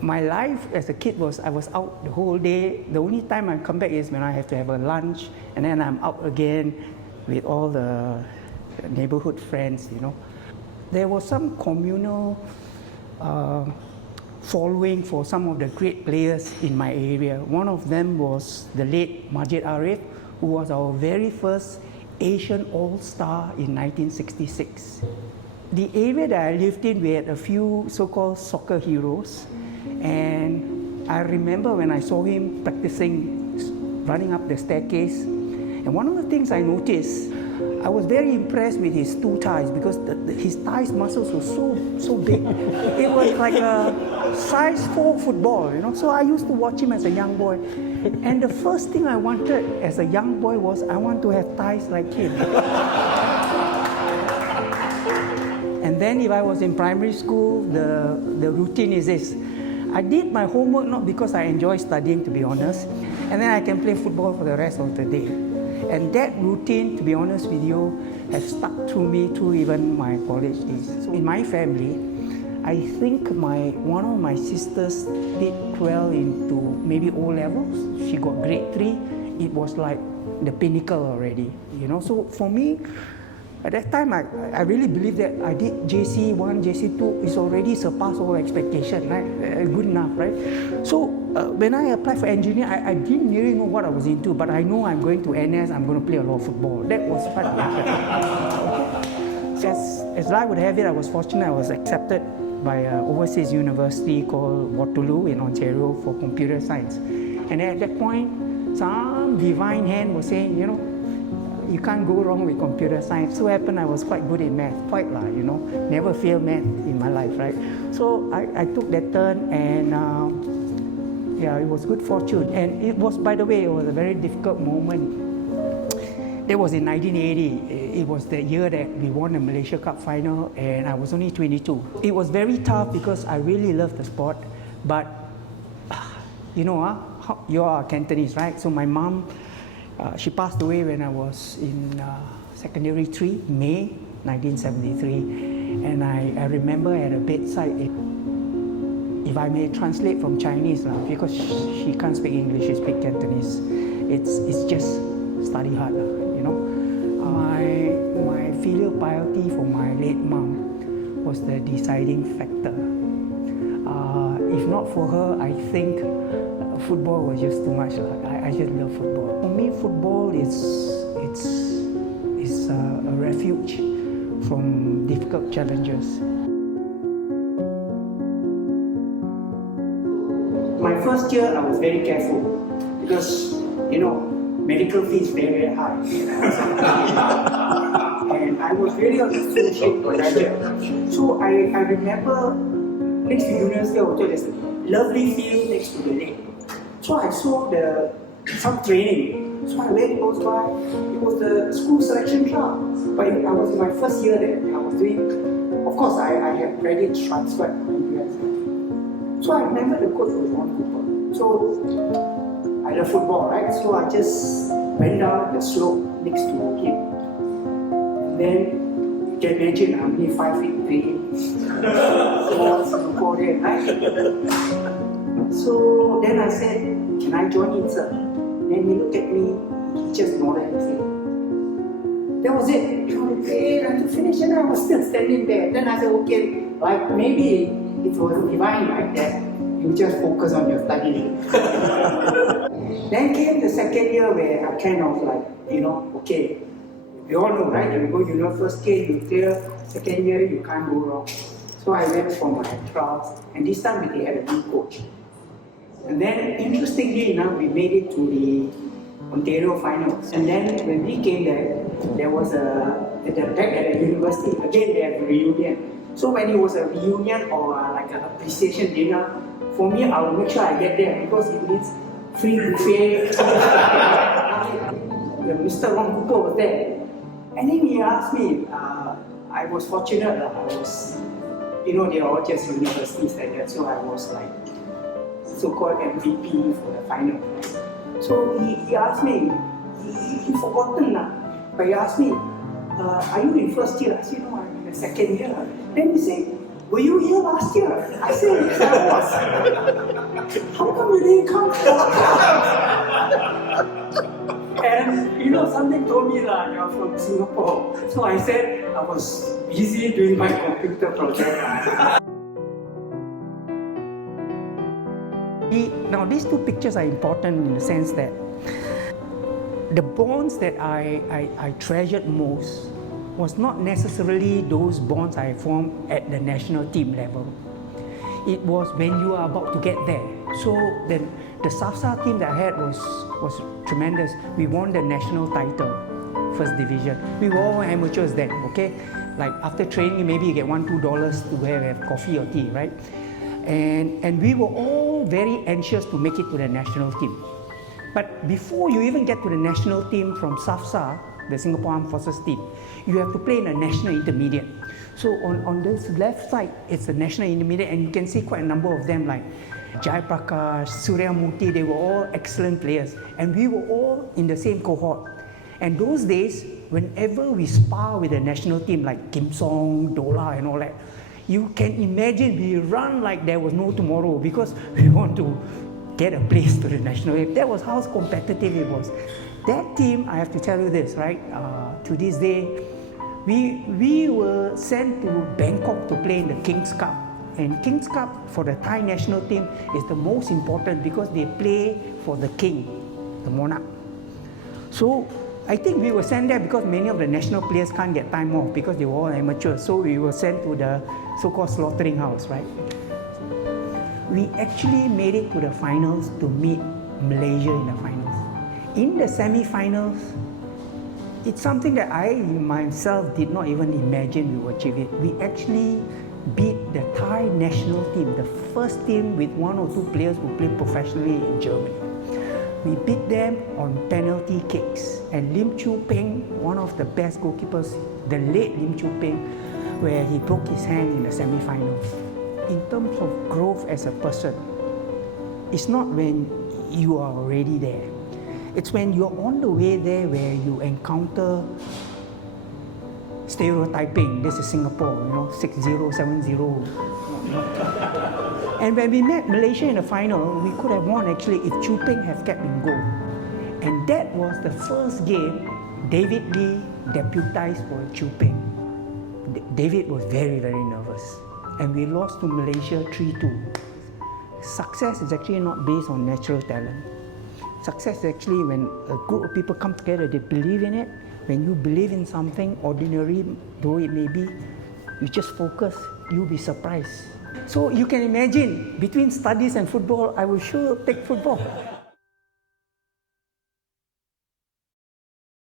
My life as a kid was I was out the whole day. The only time I come back is when I have to have a lunch, and then I'm out again with all the neighborhood friends, you know. There was some communal following for some of the great players in my area. One of them was the late Majid Arif, who was our very first Asian All-Star in 1966. The area that I lived in, we had a few so-called soccer heroes, and I remember when I saw him practicing running up the staircase, and one of the things I noticed, I was very impressed with his two thighs because his thighs muscles were so big. It was like a size 4 football, you know. So I used to watch him as a young boy, and the first thing I wanted as a young boy was I want to have thighs like him. And then if I was in primary school, the routine is this. I did my homework not because I enjoy studying, to be honest, and then I can play football for the rest of the day. And that routine, to be honest with you, has stuck through me through even my college days. So in my family, I think one of my sisters did well into maybe O levels. She got grade 3. It was like the pinnacle already, you know. So for me, at that time, I really believe that I did JC1, JC2 is already surpassed all expectation, right? Good enough, right? So when I applied for engineering, I didn't really know what I was into, but I know I'm going to NS, I'm going to play a lot of football. That was fun. As life would have it, I was fortunate. I was accepted by an overseas university called Waterloo in Ontario for computer science. And at that point, some divine hand was saying, you know, you can't go wrong with computer science. So happened I was quite good in math, you know, never failed math in my life, right? So I took that turn, and yeah, it was good fortune. And it was, by the way, it was a very difficult moment. That was in 1980. It was the year that we won the Malaysia Cup final, and I was only 22. It was very tough because I really loved the sport, but you know, you are Cantonese, right? So my mom, she passed away when I was in secondary 3, May 1973. And I remember at her bedside, if I may translate from Chinese, because she can't speak English, she speaks Cantonese. It's just study hard, you know. My filial piety for my late mom was the deciding factor. If not for her, I think football was just too much. I just love football. For me, football is a refuge from difficult challenges. My first year, I was very careful because, you know, medical fees very high. And I was really on the full shape budget. So I remember next to University of Hotel, there's a lovely field next to the lake. So I saw some training. So I went close by. It was the school selection trial. But I was in my first year there. I was doing, of course, I had credits transferred from US. So I remember the coach was Ron Cooper. So I love football, right? So I just went down the slope next to him. And then you can imagine how many 5'3" small Singaporean, right? So then I said, can I join in, sir? Then he looked at me, he just nodded and said, that was it. I had to finish, and I was still standing there. Then I said, okay, like maybe it was divine like that. You just focus on your studying. Then came the second year where I kind of like, you know, okay, we all know, right? You go, first year you clear, second year you can't go wrong. So I went for my trials, and this time they had a new coach. And then, interestingly enough, we made it to the Ontario finals. And then when we came there was back at the university, again they had a reunion. So when it was a reunion or like an appreciation dinner, for me, I will make sure I get there because it means free buffet. Mr. Ron Cooper was there. And then he asked me, I was fortunate that I was, you know, they are all just university standards, so I was like so-called MVP for the final. So he asked me, he forgotten but he asked me, are you in first year? I said, no, I'm in the second year. Then he said, were you here last year? I said, yes, I was. How come you didn't come? And you know, something told me that you're from Singapore. So I said I was busy doing my computer project. Now, these two pictures are important in the sense that the bonds that I treasured most was not necessarily those bonds I formed at the national team level. It was when you are about to get there. So the SAFSA team that I had was tremendous. We won the national title, first division. We were all amateurs then, okay? Like after training, maybe you get $1-2 to have coffee or tea, right? And we were all very anxious to make it to the national team. But before you even get to the national team from SAFSA, the Singapore Armed Forces team, you have to play in a national intermediate. So on this left side, it's the national intermediate, and you can see quite a number of them like Jai Prakash, Surya Murthy, they were all excellent players. And we were all in the same cohort. And those days, whenever we spar with the national team like Kim Song, Dola and all that, you can imagine we run like there was no tomorrow because we want to get a place to the national team. That was how competitive it was. That team, I have to tell you this, right? To this day, we were sent to Bangkok to play in the King's Cup. And King's Cup for the Thai national team is the most important because they play for the king, the monarch. So I think we were sent there because many of the national players can't get time off because they were all amateurs. So we were sent to the so-called slaughtering house, right? We actually made it to the finals to meet Malaysia in the finals. In the semi-finals, it's something that I myself did not even imagine we would achieve it. We actually beat the Thai national team, the first team with 1 or 2 players who played professionally in Germany. We beat them on penalty kicks. And Lim Chu Peng, one of the best goalkeepers, the late Lim Chu Peng, where he broke his hand in the semi-finals. In terms of growth as a person, it's not when you are already there. It's when you're on the way there where you encounter stereotyping. This is Singapore, 6-0, 7-0. And when we met Malaysia in the final, we could have won actually if Chu Peng had kept in goal. And that was the first game David Lee deputized for Chu Peng. David was very, very nervous. And we lost to Malaysia 3-2. Success is actually not based on natural talent. Success is actually when a group of people come together, they believe in it. When you believe in something, ordinary though it may be, you just focus, you'll be surprised. So you can imagine, between studies and football, I will sure take football.